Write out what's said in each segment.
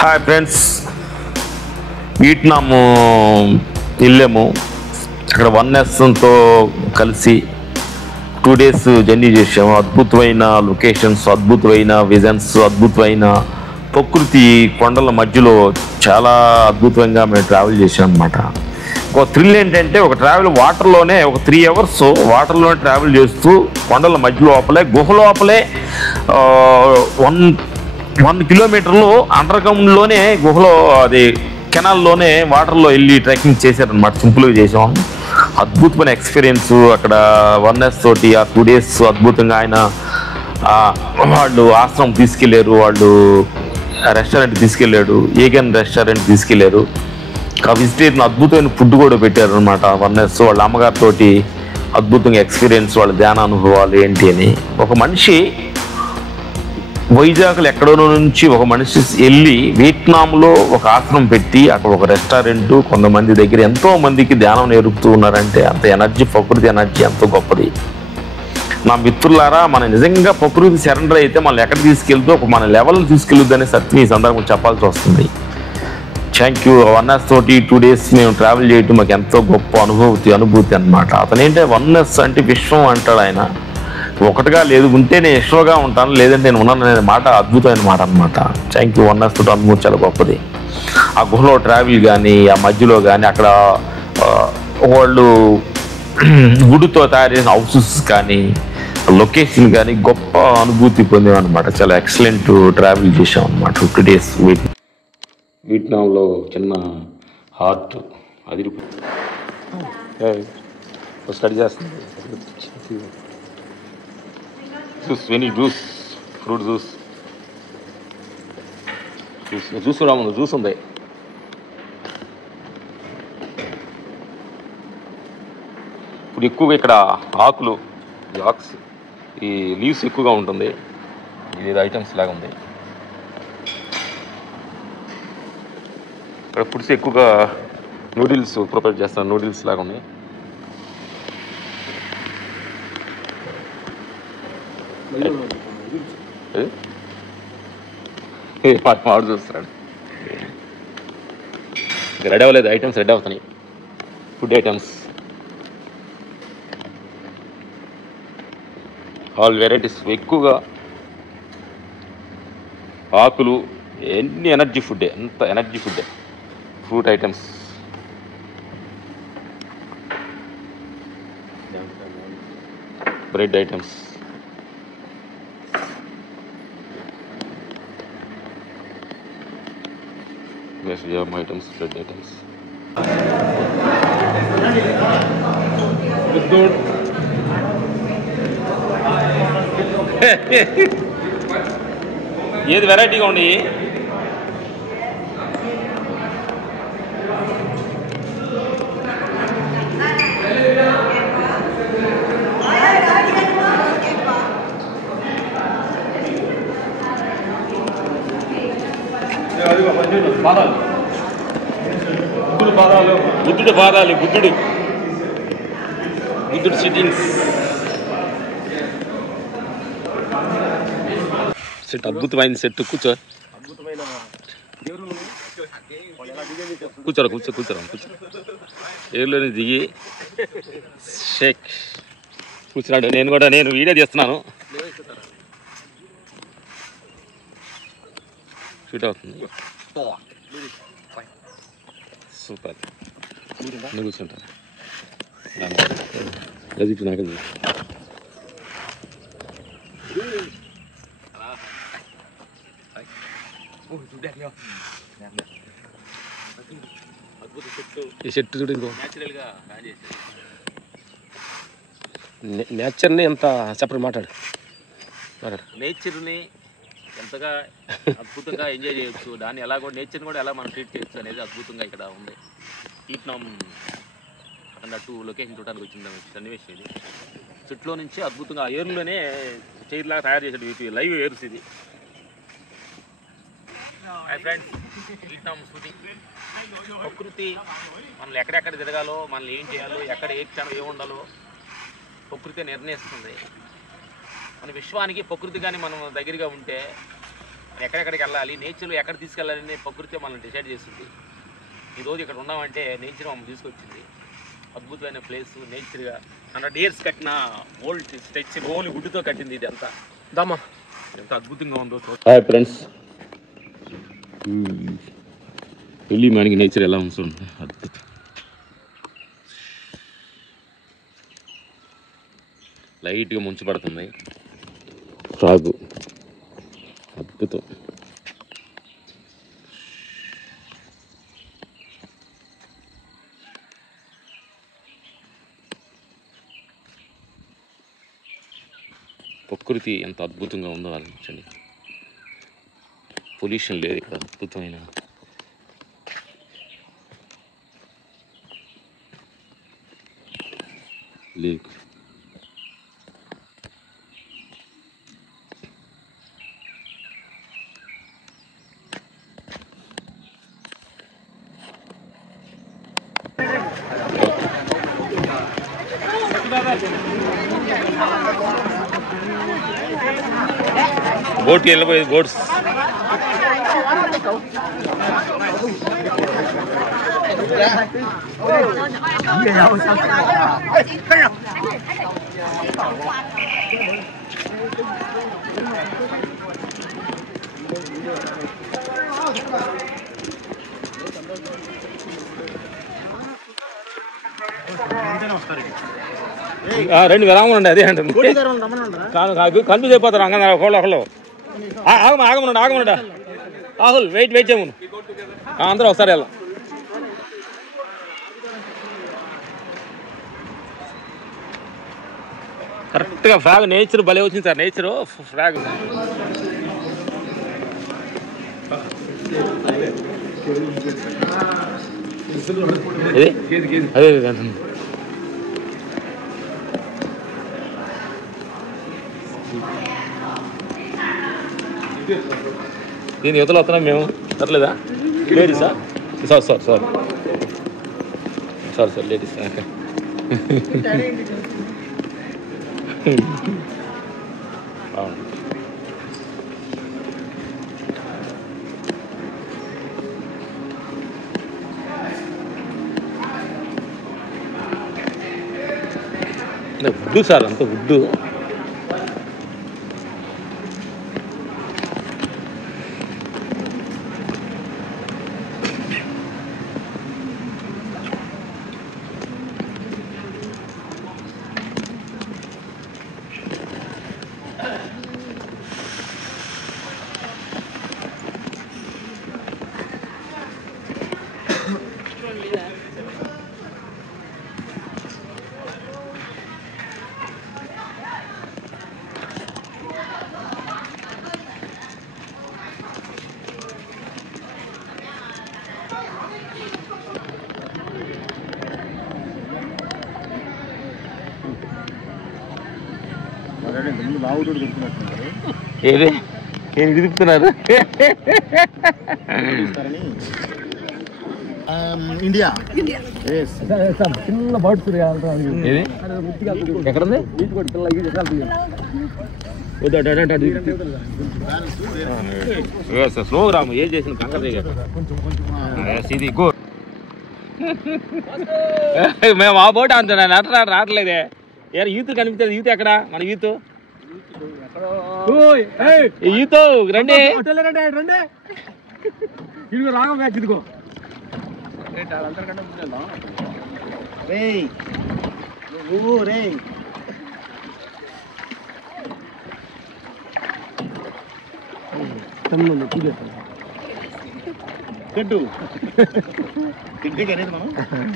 Hi friends, వియట్నాము వెళ్ళాము. అక్కడ 1Sతో కలిసి 2 days జర్నీ చేసాము. అద్భుతమైన లొకేషన్స్, అద్భుతమైన విజన్స్, అద్భుతమైన ప్రకృతి కొండల మధ్యలో చాలా అద్భుతంగా మేము ట్రావెల్ చేసాం అన్నమాట. ఒక థ్రిల్ ఏంటంటే, ఒక ట్రావెల్ వాటర్లోనే ఒక 3 hours వాటర్లోనే ట్రావెల్ చేస్తూ కొండల మధ్య లోపలే గుహ లోపలే 1 kilometer అండర్ గ్రౌండ్లోనే గుహలో అది కెనాల్లోనే వాటర్లో వెళ్ళి ట్రెక్కింగ్ చేశారనమాట. సింపుల్గా చేసాం. అద్భుతమైన ఎక్స్పీరియన్స్. అక్కడ 1S తోటి ఆ 2 days అద్భుతంగా ఆయన వాళ్ళు ఆశ్రమం తీసుకెళ్ళారు, వాళ్ళు రెస్టారెంట్ తీసుకెళ్ళాడు, ఏగన్ రెస్టారెంట్ తీసుకెళ్ళారు. ఆ వెజిటేరియన్ అద్భుతమైన ఫుడ్ కూడా పెట్టారు అనమాట 1S. వాళ్ళ అమ్మగారితోటి అద్భుతంగా ఎక్స్పీరియన్స్, వాళ్ళ ధ్యాన అనుభవాలు ఏంటి అని. ఒక మనిషి వైజాగ్లో ఎక్కడో నుంచి ఒక మనిషి వెళ్ళి వియట్నాంలో ఒక ఆశ్రమం పెట్టి అక్కడ ఒక రెస్టారెంట్, కొంతమంది దగ్గర ఎంతో మందికి ధ్యానం నేర్పుతూ ఉన్నారంటే అంత ఎనర్జీ, ప్రకృతి ఎనర్జీ ఎంతో గొప్పది. నా మిత్రులారా, మనం నిజంగా ప్రకృతి సరెండర్ అయితే మనం ఎక్కడ తీసుకెళ్తూ ఒక మన లెవెల్ తీసుకెళ్తుందనే సత్యం ఈ సందర్భం చెప్పాల్సి వస్తుంది. Thank you. 1S తోటి 2 days మేము ట్రావెల్ చేయటం మాకు ఎంతో గొప్ప అనుభూతి అనమాట. అతనేంటే 1S అంటే విశ్వం అంటాడు ఆయన. ఒకటిగా లేదు, ఉంటే నేను విశ్వగా ఉంటాను, లేదంటే నేను ఉన్నాను అనే మాట అద్భుతమైన మాట అనమాట. Thank you. 1S తోటి అనుభూతి చాలా గొప్పది. ఆ గుహలో ట్రావెల్ కానీ, ఆ మధ్యలో కానీ, అక్కడ వాళ్ళు వుడ్తో తయారు చేసిన హౌసెస్ కానీ, లొకేషన్ కానీ గొప్ప అనుభూతి పొందామన్నమాట. చాలా ఎక్సలెంట్ ట్రావెల్ చేసాం అనమాట 2 days. వియట్నాంలో చిన్న హార్ట్ అదిరిపో స్టడీ చేస్తుంది. జ్యూస్, జ్యూస్, ఫ్రూట్ జ్యూస్ కూడా ఉంది. జ్యూస్ ఉంది. ఇప్పుడు ఎక్కువగా ఇక్కడ ఆకులు, ఈ లీవ్స్ ఎక్కువగా ఉంటుంది. ఇది ఐటమ్స్ లాగా ఉంది. ఇక్కడ ఫుడ్స్ ఎక్కువగా నూడిల్స్ ప్రిపేర్ చేస్తాను. నూడిల్స్ లాగా ఉన్నాయి. వాడు చూస్తున్నాడు. రెడీ అవ్వలేదు. ఐటమ్స్ రెడీ అవుతున్నాయి. Food items all varieties. ఎక్కువగా ఆకులు, ఎన్ని ఎనర్జీ ఫుడ్డే, అంత ఎనర్జీ ఫుడ్డే. Fruit items, bread items, jam items, bread items. ఏది వెరైటీగా ఉంది. బుద్ధుడు పాదాలు, బుద్ధుడు సిట్టింగ్స్ సెట్. అద్భుతమైన సెట్. కూర్చోరా, కూర్చోరా. ఏర్లోనే దిగి షేక్ కూర్చున్నాడు. నేను వీడియో తీస్తున్నాను. షూట్ అవుతుంది. సూపర్. నేను కూర్చుంటాను. నాకు ఈ చెట్టు చూడు. నేచర్ని ఎంత చెప్పండి, మాట్లాడు. నేచర్ని ఎంతగా అద్భుతంగా ఎంజాయ్ చేయొచ్చు, దాన్ని ఎలా కూడా నేచర్ని కూడా ఎలా మనం ట్రీట్ చేయొచ్చు అనేది అద్భుతంగా ఇక్కడ ఉంది. వియట్నాం అన్నట్టు లొకేషన్ చూడడానికి వచ్చిన సన్నివేశం ఇది. చెట్లో నుంచి అద్భుతంగా ఆ ఏర్లోనే చైర్లాగా తయారు చేసాడు. లైవ్ ఏర్స్ ఇది. Hi friends, Vietnam shooting. ప్రకృతి మనల్ని ఎక్కడెక్కడ తిరగాలో, మనల్ని ఏం చేయాలో, ఎక్కడ ఏ క్షణం ఏముండాలో ప్రకృతి నిర్ణయిస్తుంది. మన విశ్వానికి ప్రకృతి కానీ మనం దగ్గరగా ఉంటే ఎక్కడెక్కడికి వెళ్ళాలి, నేచర్లో ఎక్కడ తీసుకెళ్ళాలని ప్రకృతి మనల్ని డిసైడ్ చేస్తుంది. ఈరోజు ఇక్కడ ఉన్నామంటే నేచర్ మమ్మల్ని తీసుకొచ్చింది. అద్భుతమైన ప్లేస్, నేచర్గా 100 years కట్టిన ఓల్డ్ స్ట్రెచ్ ఓన్లీ గుడ్డుతో కట్టింది. ఇది అంతా దమ్మా ఎంత అద్భుతంగా ఉందో. Hi friends, early morning nature ఎలా ఉంటుంది, అద్భుతం. లైట్గా ముంచు పడుతుంది, సాగు అద్భుతం. ప్రకృతి ఎంత అద్భుతంగా ఉందో ఆలోచించండి. పొల్యూషన్ లేదు ఇక్కడ, అద్భుతమైన లేక్. బోట్కి వెళ్ళిపోయి బోట్స్ రెండు విరామం అదే అంటే కన్ఫ్యూజ్ అయిపోతారు. అంగ ఒకళ్ళు ఆగమనండి రాహుల్ వెయిట్ చేయమను, అందరూ ఒకసారి వెళ్ళాం. కరెక్ట్గా ఫ్లాగ్ నేచర్ భలే వచ్చింది సార్. నేచరు ఫ్లాగ్ అదే దీని యువతలో వస్తున్నాం మేము, అట్లేదా లేడీసా? Sorry ladies. అవును, వుడ్డు సార్, అంత వుడ్డు. ఏది నేను తిప్పుతున్నారు ఇండియా చిన్న బర్డ్స్ ఎక్కడుంది? స్లో రాము ఏం చేసిన కంగారు ఇది మేము ఆ బోట్ అంటున్నాను అట్లా రావట్లేదే. యూత్ కనిపిస్తుంది. యూత్ ఎక్కడ? మన యూత్ యూత్ రండి ఇదిగో రాగం బ్యాచ్ ఇదిగో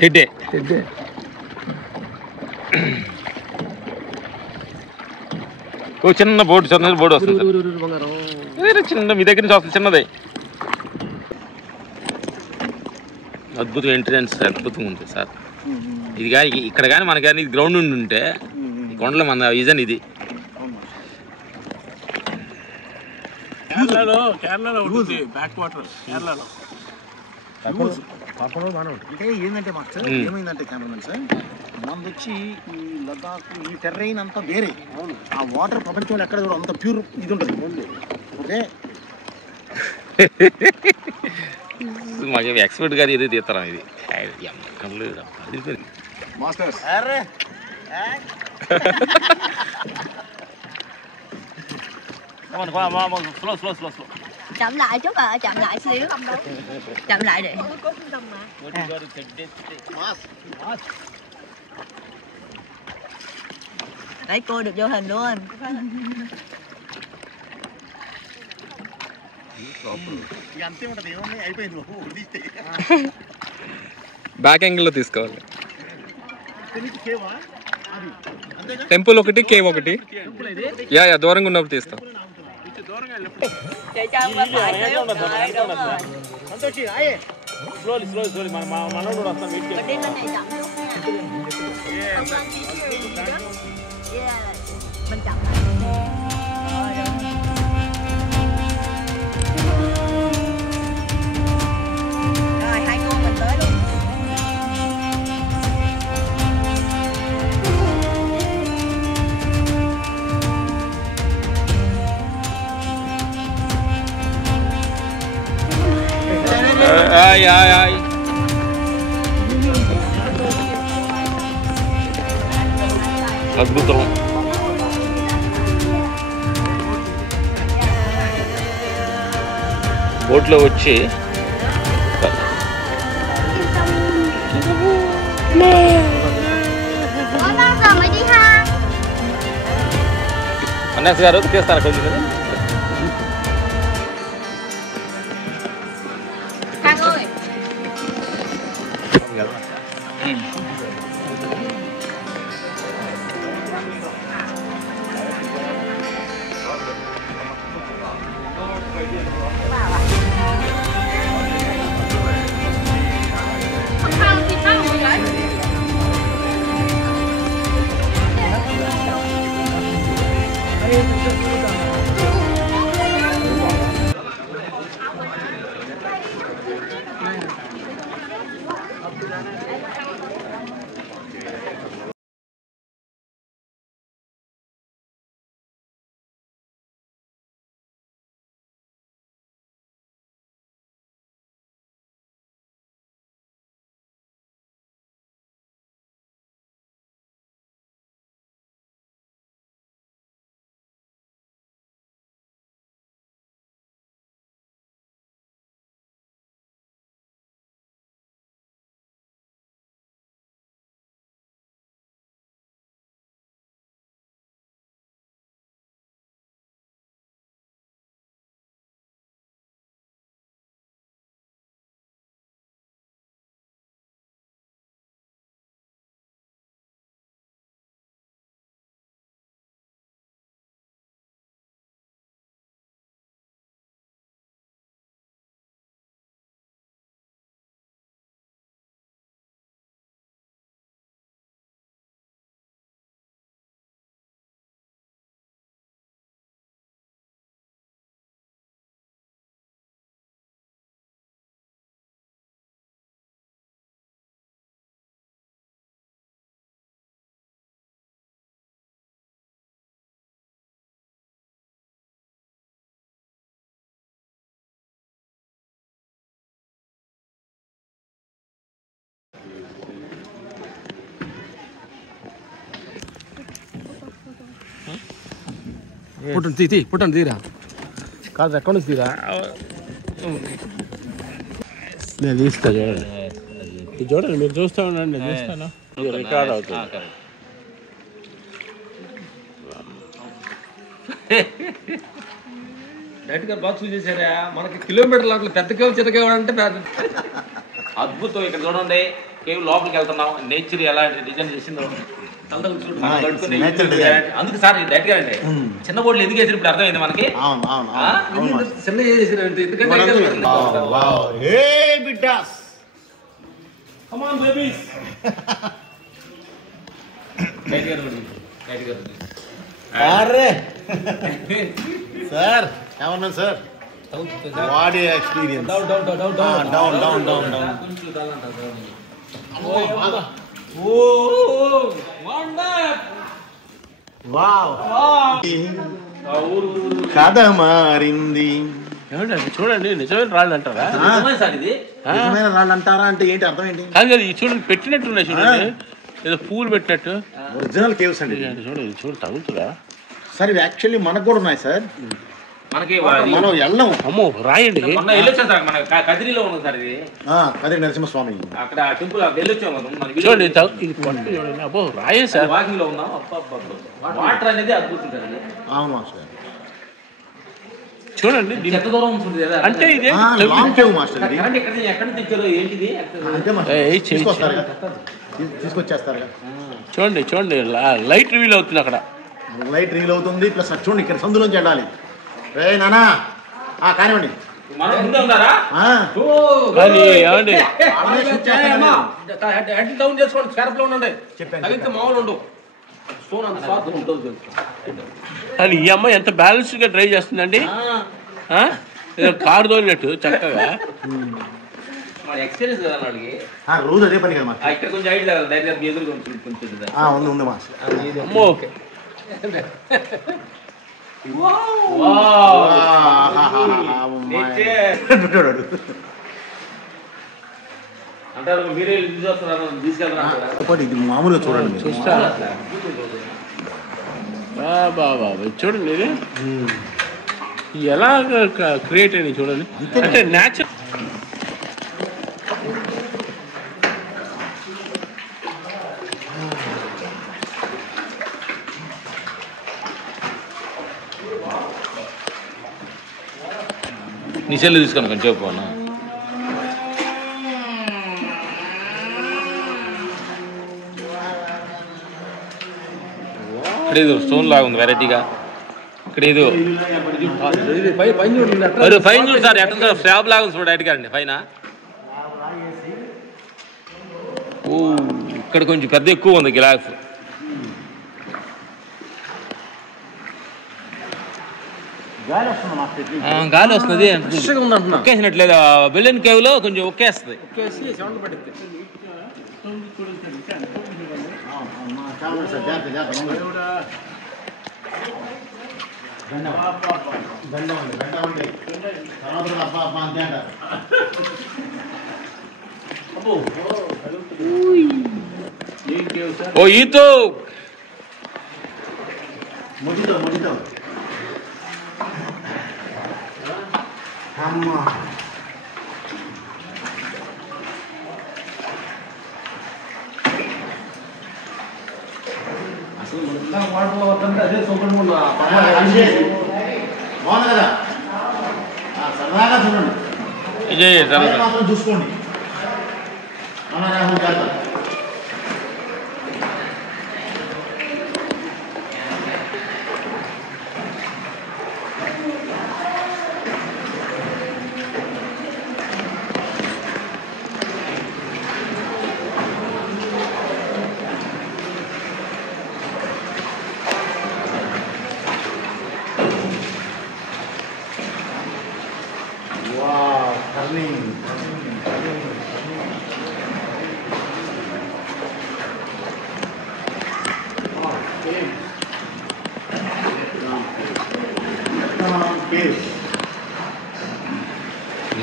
తెడ్డే ఓ చిన్న బోర్డు వస్తుంది. చిన్న మీ దగ్గర నుంచి వస్తుంది చిన్నది. అద్భుతం ఎంట్రన్స్ అద్భుతంగా ఉంటుంది సార్. ఇది కానీ ఇక్కడ కానీ మనకి కానీ గ్రౌండ్ ఉండి ఉంటే కొండలో మన విజన్ ఇది. కేరళలో ఉంటుంది బ్యాక్ వాటర్. కేరళలో అంటే ఏంటంటే మాస్టర్ ఏమైందంటే కెమెరామెన్ సార్ మనది వచ్చి ఈ లదాఖ్ ఈ టెర్రైన్ అంతా వేరే. ఆ వాటర్ ప్రపంచంలో ఎక్కడ అంత ప్యూర్ ఇది ఉంటుంది. ఓకే మాకు ఎక్స్పర్ట్ గారు ఏదో తీస్తారా ఇది masters slow chậm lại chút à, chậm lại xíu không đâu, chậm lại đi. Đấy cô được vô hình luôn. Back యాంగిల్లో తీసుకోవాలి. టెంపుల్ ఒకటి కేవ్ ఒకటి యా దూరంగా ఉన్నప్పుడు తీస్తాం. అద్భుతం. బోట్లో వచ్చి అన్నస్ గారు తీస్తారా కొంచెం? పుట్టండి తీరా కాదు ఎక్కడి నుంచి తీరా నేను తీస్తా చూడండి చూడండి మీరు చూస్తూ ఉండండి నేను తీస్తాను రికార్డ్ అవుతుంది. డైరెక్ట్ గా బాక్స్ చేశారా? మనకి కిలోమీటర్ లోపల పెద్ద కేవ్ చిన్న కేవ్ అంటే అద్భుతం. ఇక్కడ చూడండి కేవ్ లోపలికి వెళ్తున్నాం. నేచర్ ఎలా డిజైన్ చేసిందో అందుకు సార్ డైరెక్ట్ గా అండి చిన్న బోర్డులు ఎందుకు వేసారు ఇప్పుడు అర్థమైంది మనకి. చిన్న చేసారు సార్ ఏమన్నా sir what experience down down down down wow కథ మారింది ఏమంటే అది చూడండి నిజమైన రాళ్ళు అంటారా? నిజమైన రాళ్ళు అంటారా అంటే ఏంటి అర్థం ఏంటి? కాదు కదా, ఇది చూడండి పెట్టినట్టున్నాయి చూడండి, ఏదో పూలు పెట్టినట్టు. ఒరిజినల్ కేవ్స్ అండి. చూడండి చూడు తగులుతుందా సార్ ఇవి యాక్చువల్లీ మనకు కూడా ఉన్నాయి సార్. మనకి మనం వెళ్ళాం. అమ్మో రాయండి. వెళ్ళొచ్చాం సార్, మన కదిరిలో ఉంది సార్ ఇది. కదిరి నరసింహస్వామి అక్కడ టెంపుల్ వెళ్ళొచ్చాము. చూడండి ఇది పట్టు చూడండి. అబ్బో రాయే సార్. వాకింగ్ లో ఉన్నాం. వాటర్ అనేది అద్భుతం సార్. అవును మాస్టర్. చూడండి ఎంత దూరం ఉంటుంది కదా అంటే ఇదే లాంగ్ కేవ్ మాస్టర్. ఇది కరెంట్ ఎక్కడ తెచ్చారో ఏంటిది అంటే తీసుకొచ్చేస్తారు. చూడండి చూడండి లైట్ రివీల్ అవుతుంది అక్కడ. లైట్ రీల్ అవుతుంది. ప్లస్ చూడండి ఇక్కడ సందులోంచి వెళ్ళాలి. రే నానా కానివ్వండి. మనం ముందే ఉన్నారా? కానీ ఏమండి హెడ్ డౌన్ చేసుకోండి. షార్ప్లో ఉండండి. తగిలితే మామూలు ఉండవు. స్టోన్ అంత సాఫ్ట్ ఉంటుంది. కానీ ఈ అమ్మాయి ఎంత బ్యాలెన్స్డ్ గా డ్రైవ్ చేస్తుందండి. కారు తోలినట్టు చక్కగా. ఎక్స్పీరియన్స్ కదా వాళ్ళకి. రోజు అదే పని కదా మాస్టర్. ఇక్కడ కొంచెం ఐడి దగ్గర ఎదురు కొంచెం ఉంది మాస్టర్. అమ్మో అంటారు మీరే తీసుకెళ్తారు. ఇది మామూలుగా చూడండి. చూస్తా బాబా చూడండి ఇది ఎలా క్రియేట్ అయింది చూడండి. అంటే న్యాచురల్. నీ సెల్లు తీసుకొని కొంచెం చెప్పు అన్న. ఇక్కడ ఏదో స్టోన్ లాగా ఉంది వెరైటీగా. ఇక్కడ ఏదో పైన చూడు సార్, ఎట్లా స్లాబ్ లాగా ఉంది చూడ డైరెక్ట్గా అండి పైన. ఓ ఇక్కడ కొంచెం పెద్ద ఎక్కువ ఉంది గ్లాస్. గాలి వస్తుంది. ఒక్కేసినట్లేదు. బెలూన్ కేవ్ లో కొంచెం ఒక్కేస్తుంది. ఓ ఈతో అదే బాగుంది కదా. సరదాగా చూడండి. మాత్రం చూసుకోండి.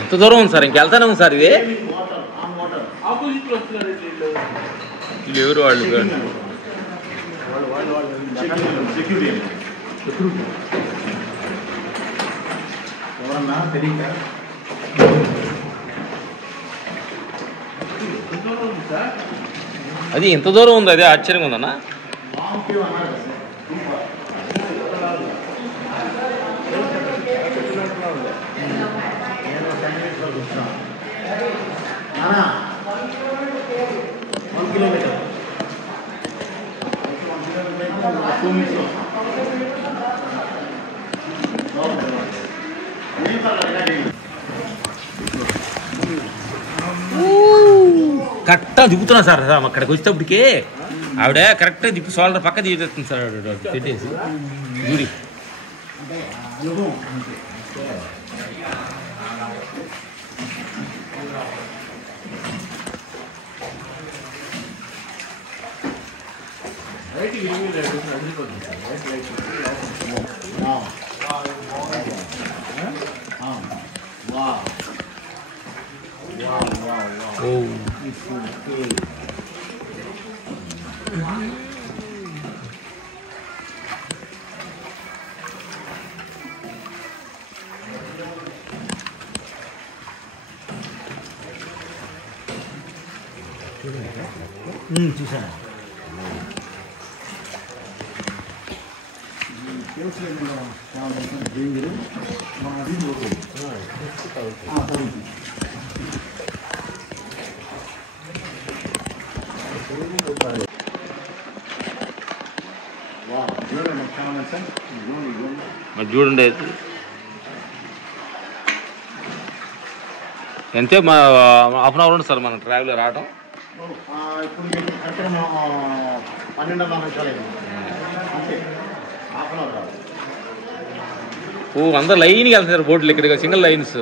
ఎంత దూరం ఉంది సార్? ఇంకెళ్తానే ఉంది సార్. ఇది ఎవరు వాళ్ళు అది ఎంత దూరం ఉంది? అదే ఆశ్చర్యంగా ఉందన్నా. కరెక్ట్గా దిగుతున్నా సార్. అక్కడికి వచ్చేటప్పటికి ఆవిడ కరెక్ట్గా దిప్పు షోల్డర్ పక్క దిగుతుంది సార్. పెట్టేసి గుడి రైట్ చూసాను చూడండి ఎంతే హాఫ్ అన్ అవర్ ఉంది సార్ మన ట్రావెల్ రావటం. ఇప్పుడు అంటే 12:30 నిమిషాలు అంతే హాఫ్ అన్ అవర్ రావాలి. ఓ అందరు లైన్కి వెళ్తున్నారు బోట్లు ఇక్కడ సింగిల్ లైన్స్.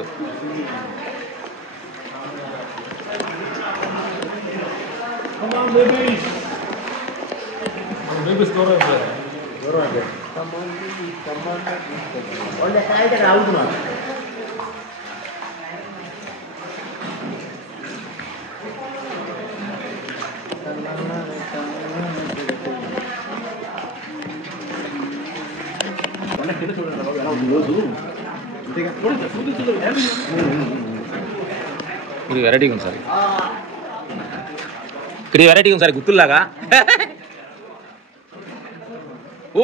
వాళ్ళు ఎక్కడ అయితే ఆగుతున్నారు. ఇది వెరైటీగా ఉంది సార్, ఇక్కడ వెరైటీగా ఉంది సార్ గుత్తుల్లాగా. ఓ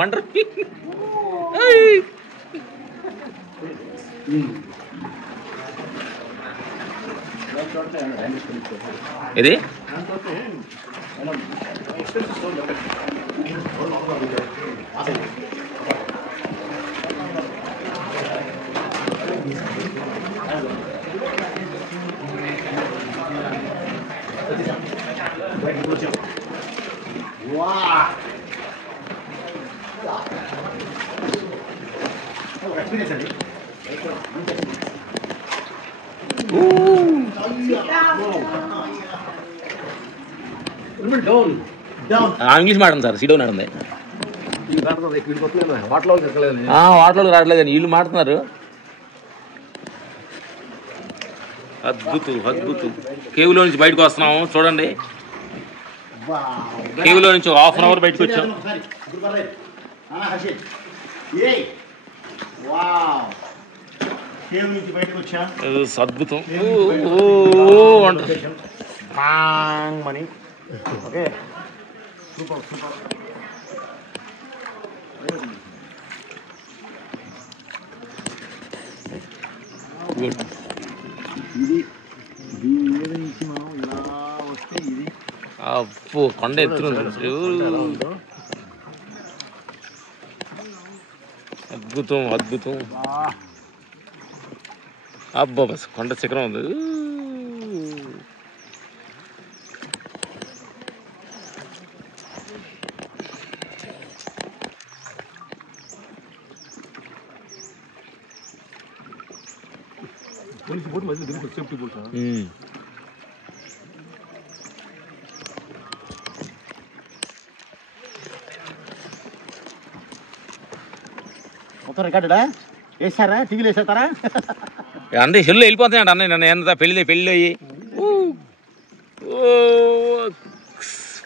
వండర్ ఇది ఇంగ్లీష్ మాట్లాడు సార్, సిడౌన్ ఆడింది. వాటిలో రావట్లేదు కానీ వీళ్ళు మాట్లాడుతున్నారు. అద్భుతం అద్భుతం. కేవ్లో నుంచి బయటకు వస్తున్నాము చూడండి. కేవ్లో నుంచి హాఫ్ అన్ అవర్ బయటకు వచ్చాం. అద్భుతం. Money okay super super. ఇది దీని మీద నుంచి మనం ఇలా వస్తే ఇది అప్పు కొండ ఎత్తుతుంది. అద్భుతం అద్భుతం. అబ్బా బస్ కొండ శిఖరం ఉంది. మొత్తం రికార్డుడా వేసారా? టీవీలో వేసేస్తారా? అంటే సెల్లు వెళ్ళిపోతాయండి అన్నయ్య. నన్ను ఎంత పెళ్ళి అయ్యి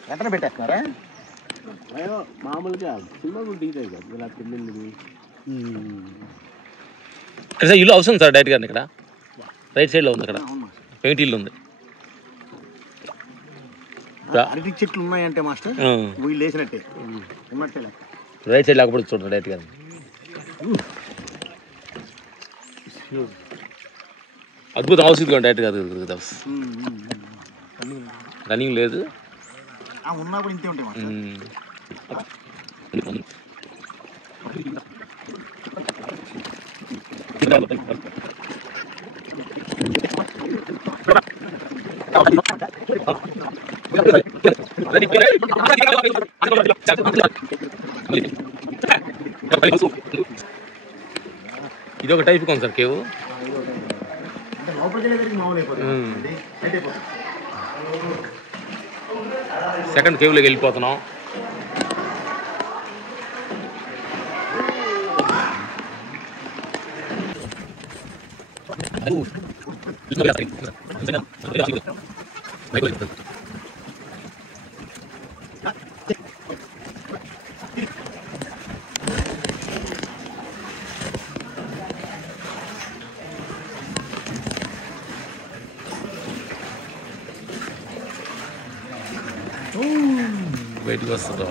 వెంటనే పెట్టేస్తున్నారా? మామూలుగా సినిమా కూడా దిగుతాయి కదా ఇలా పెళ్ళిళ్ళు. సార్ ఇల్లు అవసరం సార్ డైరెక్ట్ గారిని ఇక్కడ రైట్ సైడ్లో ఉంది. అక్కడ పెయింట్ ఇల్లు ఉంది. అరటి చెట్లు ఉన్నాయంటే మాస్టర్ వీళ్ళు వేసినట్టే ఉన్నట్టే. రైట్ సైడ్ లేకపోతే చూడండి డైరెక్ట్ గారిని. అద్భుతం హౌస్ ఇది డైరెక్ట్ గారు. రన్నింగ్ లేదు ఉన్నప్పుడు ఇంతే ఉంటాయి మాస్టర్. ఇది ఒక టైప్ ఉంది సార్ కేవ్. సెకండ్ కేవ్లోకి వెళ్ళిపోతున్నాం. బయటకు వస్తుందా?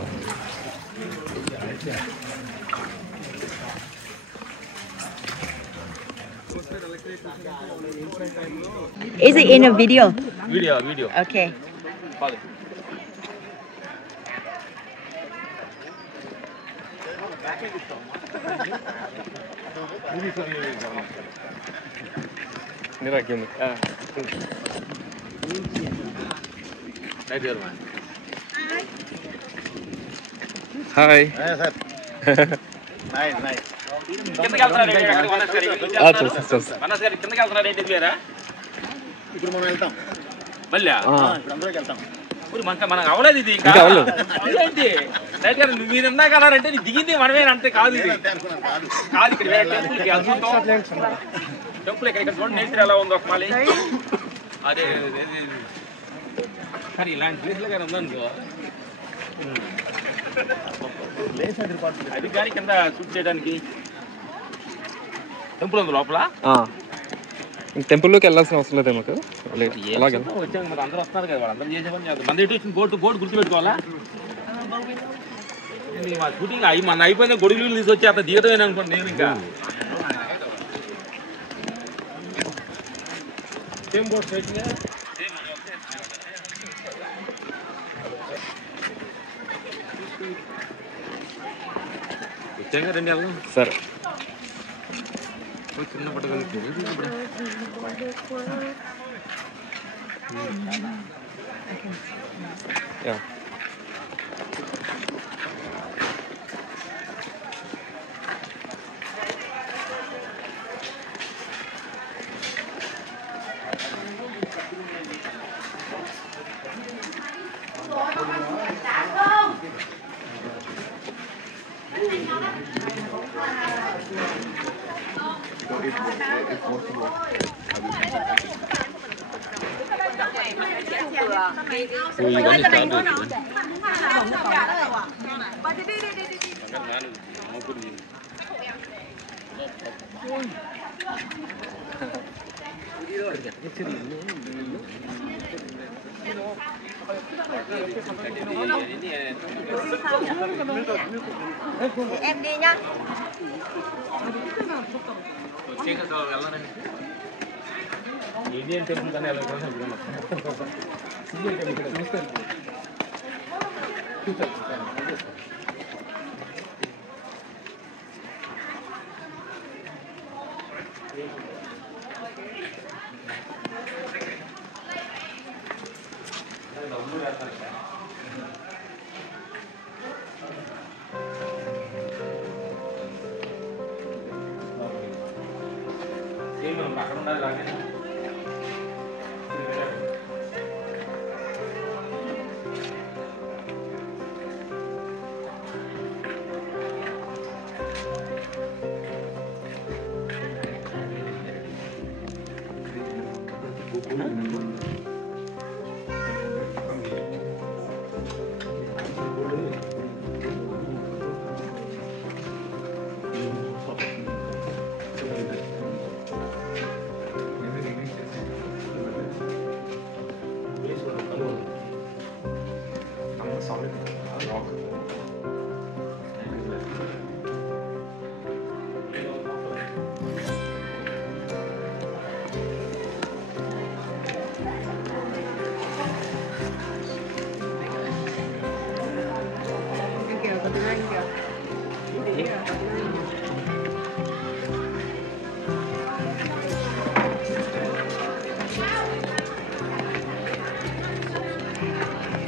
Is it in a video? Video Okay. Hi sir nice ఇప్పుడు మనం వెళ్తాం మళ్ళీ ఇప్పుడు అందరికి వెళ్తాం మనకు అవలేదు ఇది ఇంకా ఏంటి డైరెక్ట్ గారు మీరు ఇందాక అన్నారంటే దిగింది మనమే అంటే కాదు ఇది కాదు ఇక్కడ వేరే టెంపుల్ ఇక్కడ చూడండి నేచర్ ఎలా ఉందో ఒకమాలి అదే కానీ ఇలాంటి ప్లేస్లో కానీ ఉందనుకో అది కానీ కింద షూట్ చేయడానికి టెంపుల్ ఉంది లోపల. టెంపుల్లోకి వెళ్ళాల్సిన అవసరం లేదు మాకు. వచ్చాక మరి అందరూ వస్తున్నారు కదా, వాళ్ళందరూ చేసే పని చేస్తారు. మన ఎటు వచ్చిన బోర్డు గుర్తుపెట్టుకోవాలా? మా షూటింగ్ మన అయిపోయిన గొడుగులు తీసుకొచ్చి అతను దిగటమేనా అనుకోండి. నేను ఇంకా సేమ్ బోర్డు స్ట్రైట్ వచ్చాక రెండు వెళ్దాం. సరే చిన్న పట్టుకొని Em đi nhá. Indian temple కానీ ఎలా అక్కడ ఉండాలి లాగే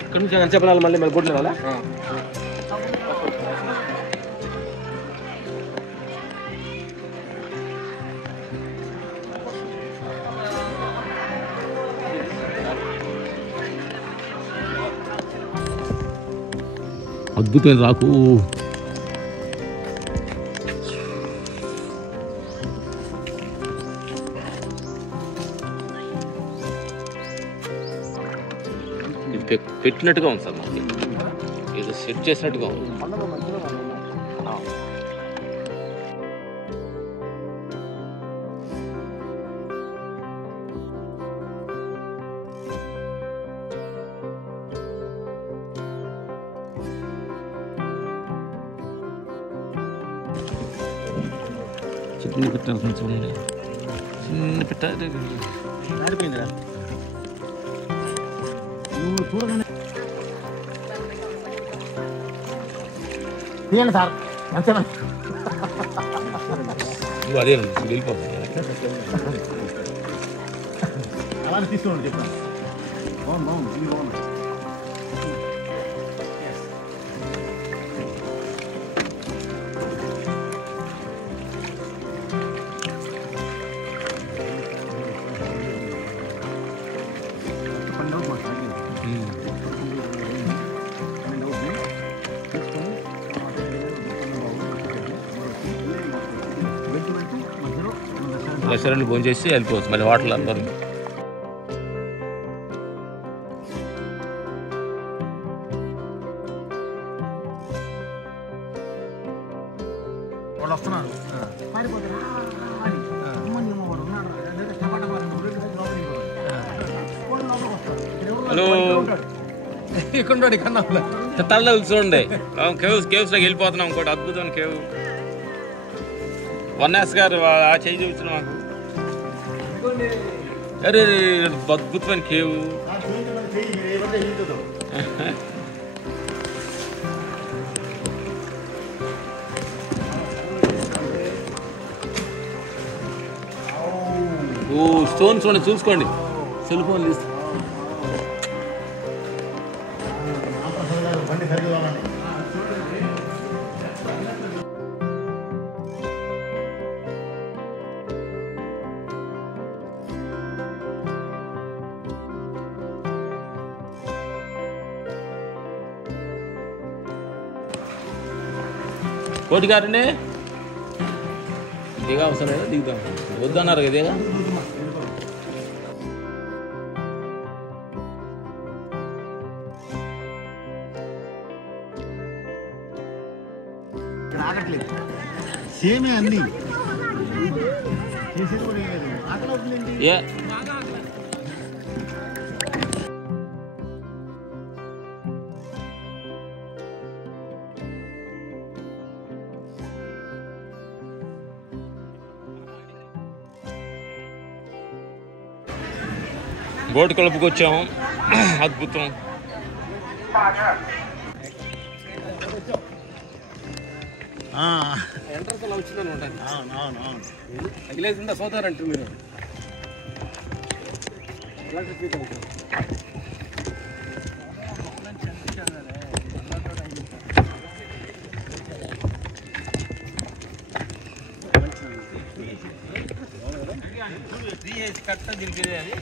ఇక్కడ నుంచి చెప్పాలి మళ్ళీ మళ్ళీ బోట్లు వెళ్ళాలా? అద్భుతమైన రాకు. పెట్టినట్టుగా ఉంది సార్ మనకి, ఏదో సెట్ చేసినట్టుగా ఉంది. చిన్న పెట్టాల్సిన చూడండి, చిన్న పెట్టాలి. ఆడిపోయిందిరా నువ్వు చూడగానే తీయండి సార్ అంతేనా అదే వెళ్ళిపోతుంది. అలానే తీసుకోండి చెప్తాను. బాగుంది ఇది బాగుంది. రెస్టారెంట్ భోజనం చేసి వెళ్ళిపోవచ్చు మళ్ళీ హోటల్ అందరూ. వాళ్ళు వస్తున్నారు హలో ఇక్కడ కన్నా తల్ల చూడండి, కేవ్స్ లోకి వెళ్ళిపోతున్నాం. ఇంకోటి అద్భుతమైన కేవ్, వన్నాస్ గారు ఆ చేయి చూపించిన మాకు. అరే అద్భుతమైన కేవ్. ఓ స్టోన్స్ చూడండి, చూసుకోండి, సెల్ ఫోన్ తీసి. కోటి గారండి దిగా అవసరం లేదా, దిగుతాం వద్దన్నారు కదా. ఆగట్లేదు సేమే అన్ని చేసేది కూడా లేదు. ఆకలి అవుతుందండి. ఏ బోట్ కలుపుకి వచ్చాము, అద్భుతం. ఎంట్రన్స్ అలా వచ్చిందని ఉంటాను. అవును అగిలేకుండా పోతారంటే మీరు కట్ట దిరికేది అది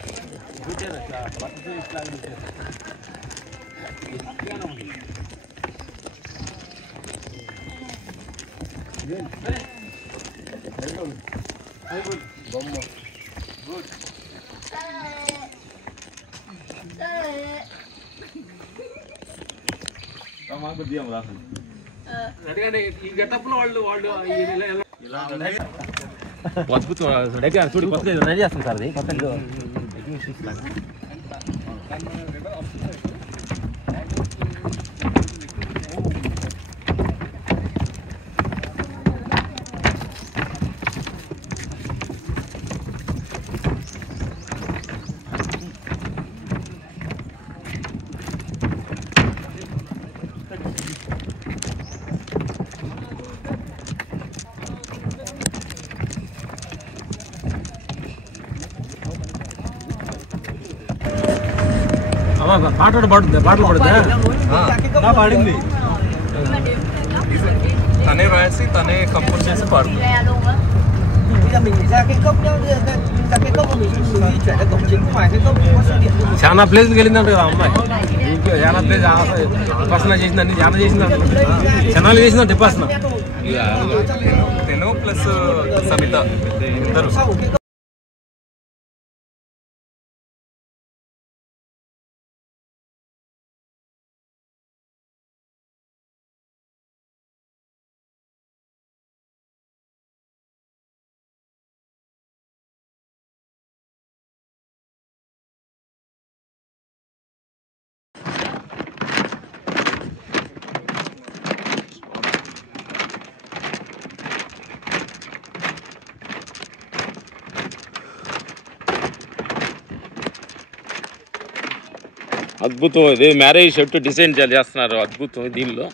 ఈ గెటప్ లో వాళ్ళు అద్భుతం. చూడు కొత్తగా రెడీ చేస్తాం సార్, అది కొత్తగా పాటలు పాడుతుంది, పాటలు పాడింది. తనే రాసి తనే కంపోజ్ చేసి పాడుతుంది. చాలా ప్లేస్కి వెళ్ళిందంట కదా అమ్మాయి, చాలా ప్లేస్ ఉపాసన చేసిందండి, చాలా చేసిందంట, క్షణాలు చేసిందంట ఉపాసన. తెను ప్లస్ సబిత ఇద్దరు అద్భుతం. ఇదే మ్యారేజ్ షర్ట్ డిజైన్ చేస్తున్నారు, అద్భుతం దీనిలో.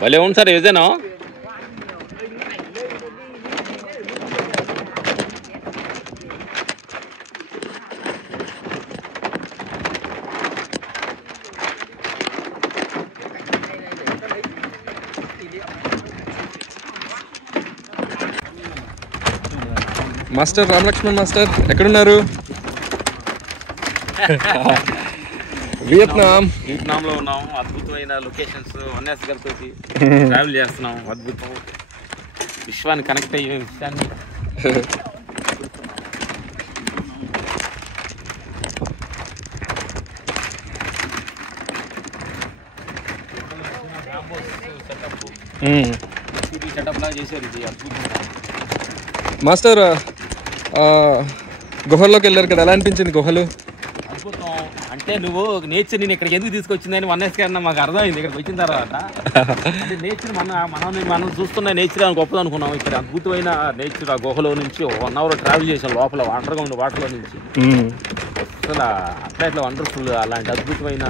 భలే ఉంది సార్ ఏదైనా. మాస్టర్ రామలక్ష్మణ్ మాస్టర్ ఎక్కడున్నారు? వియత్నాంలో ఉన్నాం. అద్భుతమైన లొకేషన్స్ వన్యాస్ గారితో ట్రావెల్ చేస్తున్నాం. అద్భుతం. విశ్వాన్ని కనెక్ట్ అయ్యే విషయాన్ని సెటప్ లాగా చేశారు. ఇది అద్భుతంగా. మాస్టర్ గుహల్లోకి వెళ్ళారు కదా, ఎలా అనిపించింది గుహలు? అద్భుతం. అంటే నువ్వు నేచర్ నేను ఇక్కడికి ఎందుకు తీసుకొచ్చిందని వన్ఎస్ గారిన మాకు అర్థమైంది. ఇక్కడికి వచ్చిన తర్వాత అంటే నేచర్ మనం చూస్తున్న నేచర్ అని గొప్పది అనుకున్నాం. ఇక్కడ అద్భుతమైన నేచర్. ఆ గుహలో నుంచి 1 hour ట్రావెల్ చేసాం లోపల అండర్గ్రౌండ్ వాటర్లో నుంచి. అసలు అట్లా ఇట్లా వండర్ఫుల్. అలాంటి అద్భుతమైన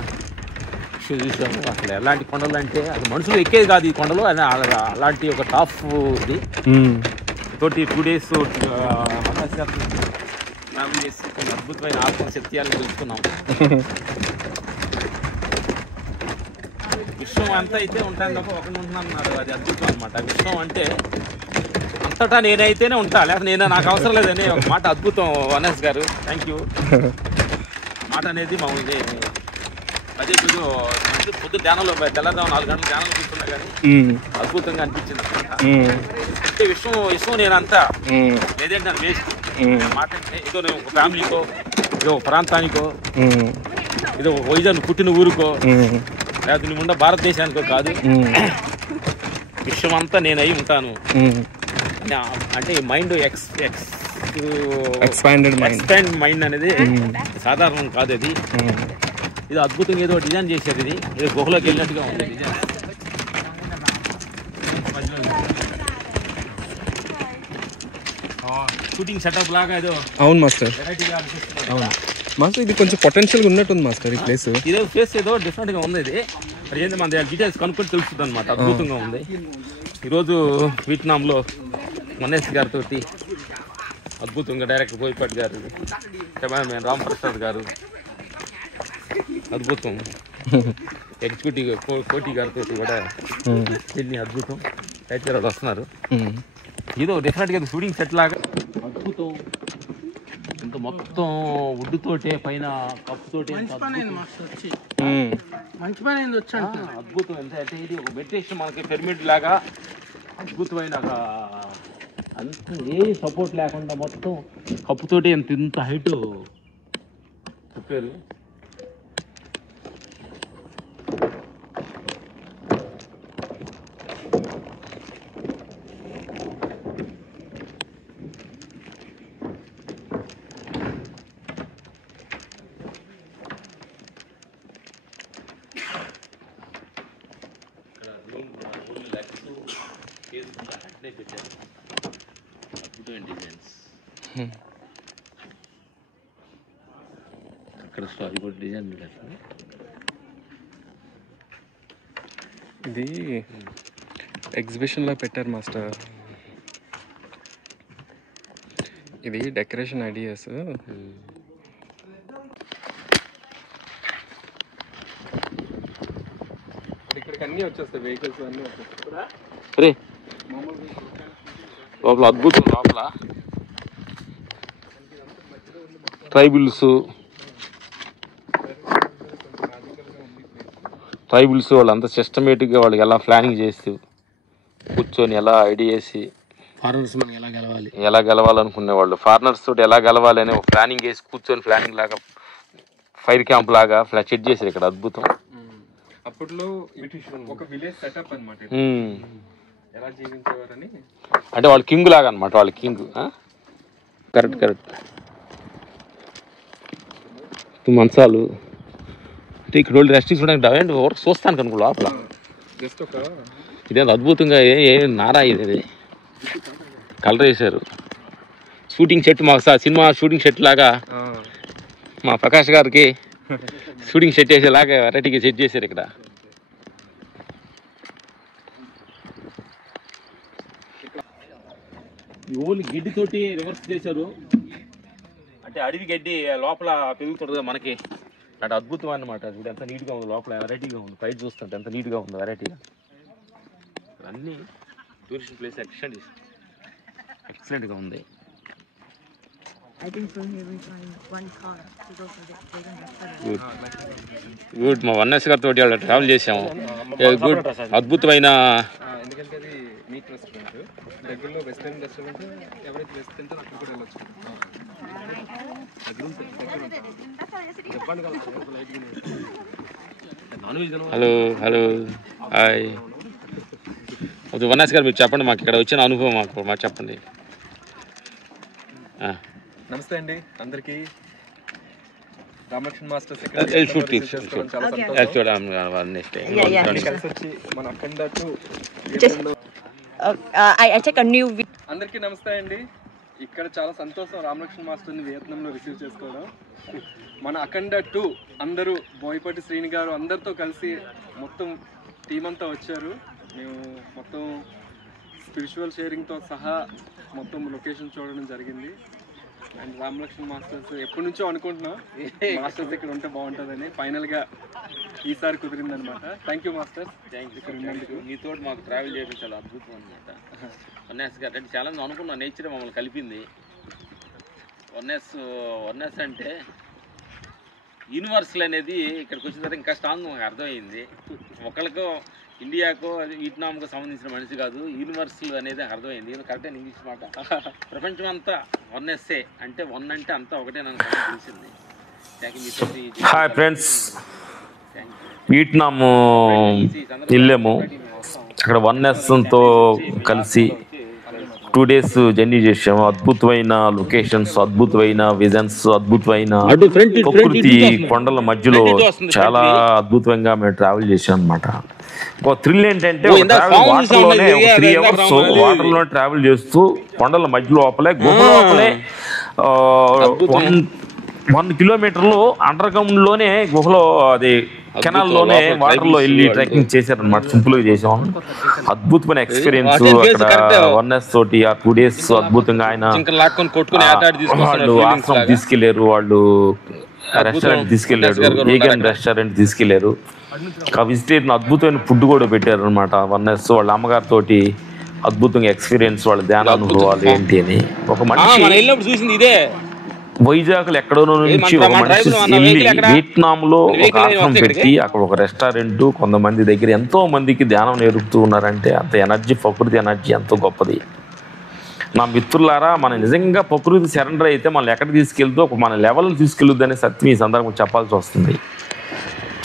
విషయం చూసాము. అసలు ఎలాంటి కొండలు అంటే అది మనుషులు ఎక్కేది కాదు ఈ కొండలు. అలాంటి ఒక టాప్ ఇది తోటి 2 days ట్రావెల్ చేసి కొన్ని అద్భుతమైన ఆత్మశక్తియాలను తెలుసుకున్నాం. విశ్వం అంతా అయితే ఉంటాను తప్ప ఒకటి ఉంటున్నాను. అది అద్భుతం అనమాట. విశ్వం అంటే అంతటా నేనైతేనే ఉంటా, లేకపోతే నాకు అవసరం లేదని ఒక మాట. అద్భుతం వనస్ గారు, థ్యాంక్ యూ. మాట అనేది మామూలు అదే పొద్దు ధ్యానంలో తెల్లదాం 4 గంటలు ధ్యానంలో కూర్చున్నా కానీ అద్భుతంగా అనిపించింది అనమాట. అంటే విశ్వం నేనంతా ఏదంటే వేస్ట్ మాట. అంటే ఏదో నేను ఒక ఫ్యామిలీకో, ఏదో ఒక ప్రాంతానికో, ఏదో వైజాగ్ పుట్టిన ఊరికో, లేకపోతే నువ్వు ఉన్న భారతదేశానికో కాదు. విశ్వం అంతా నేను అయి ఉంటాను. అంటే మైండ్ ఎక్స్పాండ్ మైండ్ అనేది సాధారణం కాదు. అది ఇది అద్భుతంగా ఏదో డిజైన్ చేశారు. ఇది ఏదో గుహలోకి వెళ్ళినట్టుగా ఉంది డిజైన్. షూటింగ్ సెటప్ లాగా ఏదో. అవును మాస్టర్, అవును మాస్టర్. ఇది కొంచెం పొటెన్షియల్గా ఉన్నట్టుంది మాస్టర్ ఈ ప్లేస్. ఇదే ప్లేస్ ఏదో డిఫరెంట్గా ఉంది. ఇది మరి ఏంటి మన డీటెయిల్స్ కనుక్కొని తెలుస్తుంది అనమాట. అద్భుతంగా ఉంది. ఈరోజు వియత్నాంలో వన్ఎస్ గారితో అద్భుతంగా డైరెక్టర్ బోయపాటి గారు, కెమెరామెన్ రామ్ ప్రసాద్ గారు, అద్భుతం ఎగ్జిక్యూటివ్ కోటి గారితో కూడా దీన్ని అద్భుతం రైట్ గారు వస్తున్నారు. ఏదో డిఫరెంట్గా షూటింగ్ సెట్ లాగా అద్భుతం. ఇంత మొత్తం వుడ్డుతోటే పైన కప్పుతోటి అద్భుతం. అంటే ఇది ఒక మెడిటేషన్ మనకి పిరమిడ్ లాగా అద్భుతమైన ఒక అంత ఏ సపోర్ట్ లేకుండా మొత్తం కప్పుతోటి ఇంత హైట్ చెప్పారు. అక్కడ స్టారీ బోర్డ్ డిజైన్ ఇది ఎగ్జిబిషన్లో పెట్టారు మాస్టర్. ఇది డెకరేషన్ ఐడియాస్. ఇక్కడికి అన్నీ వచ్చేస్తాయి, వెహికల్స్ అన్నీ వచ్చేస్తాయి. లోపల అద్భుతం. లోపల ట్రైబుల్స్ వాళ్ళంతా సిస్టమేటిక్గా వాళ్ళకి ఎలా ప్లానింగ్ చేస్తూ కూర్చొని ఎలా ఐడియా చేసి ఎలా గెలవాలనుకునే వాళ్ళు ఫారినర్స్ తోటి ఎలా గెలవాలి అనే ప్లానింగ్ చేసి కూర్చొని ప్లానింగ్ లాగా ఫైర్ క్యాంప్ లాగా సెట్ చేశారు ఇక్కడ. అద్భుతం. అప్పట్లో ఒక విలేజ్ సెటప్ అన్నమాట. ఎలా జీవించేవారని అంటే వాళ్ళు కింగ్ లాగా అనమాట. వాళ్ళ కింగ్. కరెక్ట్. మంచాలు ఏంటి ఇక్కడ వాళ్ళు రెస్ట్ తీసుకోవడానికి ఎవరు చూస్తాను కనుక లోపల జస్ట్ ఒక ఇదేంత అద్భుతంగా ఏం నారా ఇది కలర్ వేశారు. షూటింగ్ సెట్ మాకు సినిమా షూటింగ్ సెట్ లాగా మా ప్రకాష్ గారికి షూటింగ్ సెట్ చేసేలాగా వెరైటీగా సెట్ చేశారు ఇక్కడ. ఓన్లీ గడ్డితోటి రివర్స్ చేశారు. అంటే అడవి గడ్డి లోపల పెరుగుతుంది మనకి. అంటే అద్భుతం అన్నమాట. చూడు ఎంత నీట్గా ఉంది, లోపల వెరైటీగా ఉంది. బయట చూస్తుంటే ఎంత నీట్గా ఉంది వెరైటీగా. అన్నీ టూరిస్ట్ ప్లేస్ ఎక్సలెంట్గా ఉంది. I think from here we find one car to go for the vegan restaurant. Good. మా వన్నెస్ గారితో ట్రావెల్ చేసాము. గుడ్. అద్భుతమైన ఎందుకంటే అది మీట్ రెస్టారెంట్, దగ్గరలో వెస్టర్న్ రెస్టారెంట్, ఎవరైతే వెస్ట్ తింటారో అక్కడ కూడా వెళ్ళొచ్చు. Hello hello hi. వన్నెస్ గారు మీరు చెప్పండి, మాకు ఇక్కడ వచ్చిన అనుభవం మాకు చెప్పండి. నమస్తే అండి అందరికి. రామలక్ష్మణ్ మాస్టర్స్ కలిసి వచ్చి మన అఖండ 2 I check a new video. అందరికీ నమస్తే అండి. ఇక్కడ చాలా సంతోషం రామలక్ష్మణ్ మాస్టర్ని వియత్నంలో రిసీవ్ చేసుకోవడం. మన అఖండ 2 అందరూ బోయపాటి శ్రీని గారు అందరితో కలిసి మొత్తం టీం అంతా వచ్చారు. మేము మొత్తం స్పిరిచువల్ షేరింగ్తో సహా మొత్తం లొకేషన్ చూడడం జరిగింది. అండ్ రామలక్ష్మణ్ మాస్టర్స్ ఎప్పటి నుంచో అనుకుంటున్నాం మాస్టర్స్ ఇక్కడ ఉంటే బాగుంటుందని. ఫైనల్గా ఈసారి కుదిరిందనమాట. Thank you masters. ఇక్కడ ఉన్నందుకు. మీతో మాకు ట్రావెల్ చేయడం చాలా అద్భుతం అనమాట. వన్నెస్ గారు అంటే చాలా అనుకున్నా, నేచర్ మమ్మల్ని కలిపింది. వన్నెస్ అంటే యూనివర్సల్ అనేది ఇక్కడికి వచ్చిన తర్వాత ఇంకా స్ట్రాంగ్ మాకు అర్థమైంది. ఒకరికో ఇండియాకో వియత్నాంకో సంబంధించిన మనిషి కాదు, యూనివర్సల్ అనేది అర్థమైంది. కరెక్ట్ అని ఇంగ్లీష్ మాట. ప్రపంచం అంతా వన్నెస్సే అంటే వన్ అంటే అంతా ఒకటే నాకు తెలిసింది. హాయ్ ఫ్రెండ్స్, వియత్నాం వెళ్ళాము. అక్కడ వన్నెస్తో కలిసి 2 days జర్నీ చేసాము. అద్భుతమైన లొకేషన్స్, అద్భుతమైన విజన్స్, అద్భుతమైన ప్రకృతి కొండల మధ్యలో చాలా అద్భుతంగా మేము ట్రావెల్ చేసాం అనమాట. ఒక థ్రిల్ ఏంటంటే వాటర్లోనే 3 hours వాటర్లో ట్రావెల్ చేస్తూ కొండల మధ్య లోపలే గుహ లోపలే 1 kilometerలో అండర్ గ్రౌండ్ లోనే గుహలో అది కెనాల్లోనే వాటర్లో వెళ్ళి ట్రెక్కింగ్ చేశారనమాట. సింపుల్గా చేసాం. అద్భుతమైన ఎక్స్పీరియన్స్. అక్కడ వన్నెస్ తోటి ఆ 2 days అద్భుతంగా ఆయన వాళ్ళు ఆశ్రమం తీసుకెళ్లారు, వాళ్ళు రెస్టారెంట్ తీసుకెళ్లారు, వీగన్ రెస్టారెంట్ తీసుకెళ్లారు. వెజిటేరియన్ అద్భుతమైన ఫుడ్ కూడా పెట్టారు అనమాట. వన్నెస్ వాళ్ళ అమ్మగారి తోటి అద్భుతంగా ఎక్స్పీరియన్స్, వాళ్ళ ధ్యాన అనుభవాలు ఏంటి అని. ఒక మనిషి చూసింది ఇదే వైజాగ్లో ఎక్కడో నుంచి ఒక మనిషి వెళ్ళి వియత్నాంలో ఒక ఆశ్రమం పెట్టి అక్కడ ఒక రెస్టారెంట్, కొంతమంది దగ్గర ఎంతో మందికి ధ్యానం నేర్పుతూ ఉన్నారంటే అంత ఎనర్జీ, ప్రకృతి ఎనర్జీ ఎంతో గొప్పది. నా మిత్రులారా, మనం నిజంగా ప్రకృతి సరెండర్ అయితే మనం ఎక్కడ తీసుకెళ్తూ ఒక మన లెవెల్ తీసుకెళ్ళొద్దనే సత్యం ఈ సందర్భం చెప్పాల్సి వస్తుంది.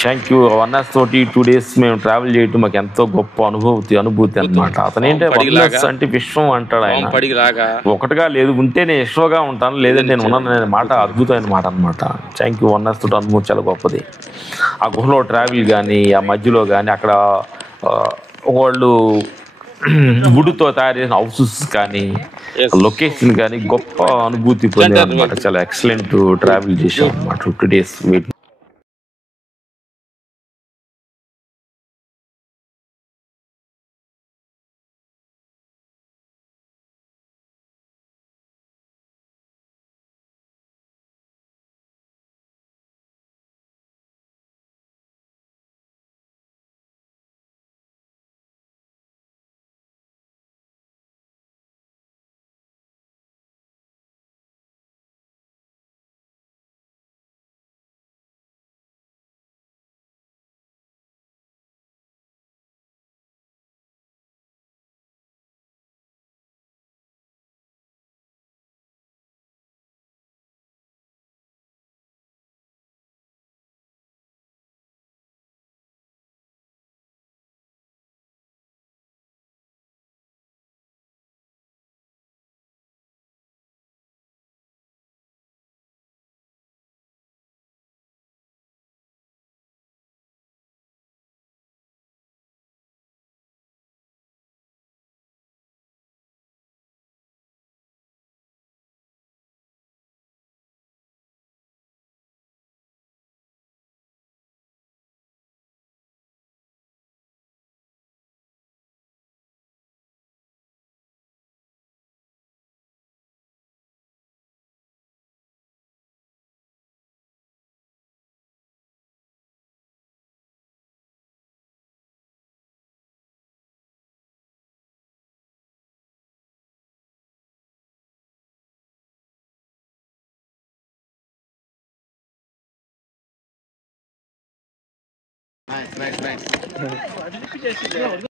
Thank you. వన్నెస్ తోటి 2 days మేము ట్రావెల్ చేయటం మాకు ఎంతో గొప్ప అనుభూతి అనమాట. అతనేంటే వన్నెస్ అంటే విశ్వం అంటాడు ఆయన. ఒకటిగా లేదు, ఉంటే నేను విశ్వగా ఉంటాను, లేదంటే నేను ఉన్నాను అనే మాట అద్భుతమైన మాట అనమాట. Thank you. వన్నెస్ తోటి అనుభవం చాలా గొప్పది. ఆ గుహలో ట్రావెల్ కానీ, ఆ మధ్యలో కానీ అక్కడ వాళ్ళు వుడ్తో తయారు చేసిన హౌసెస్ కానీ, లొకేషన్ కానీ గొప్ప అనుభూతి పొందారు అనమాట. చాలా ఎక్సలెంట్ ట్రావెల్ చేసాం అనమాట 2 days. నైస్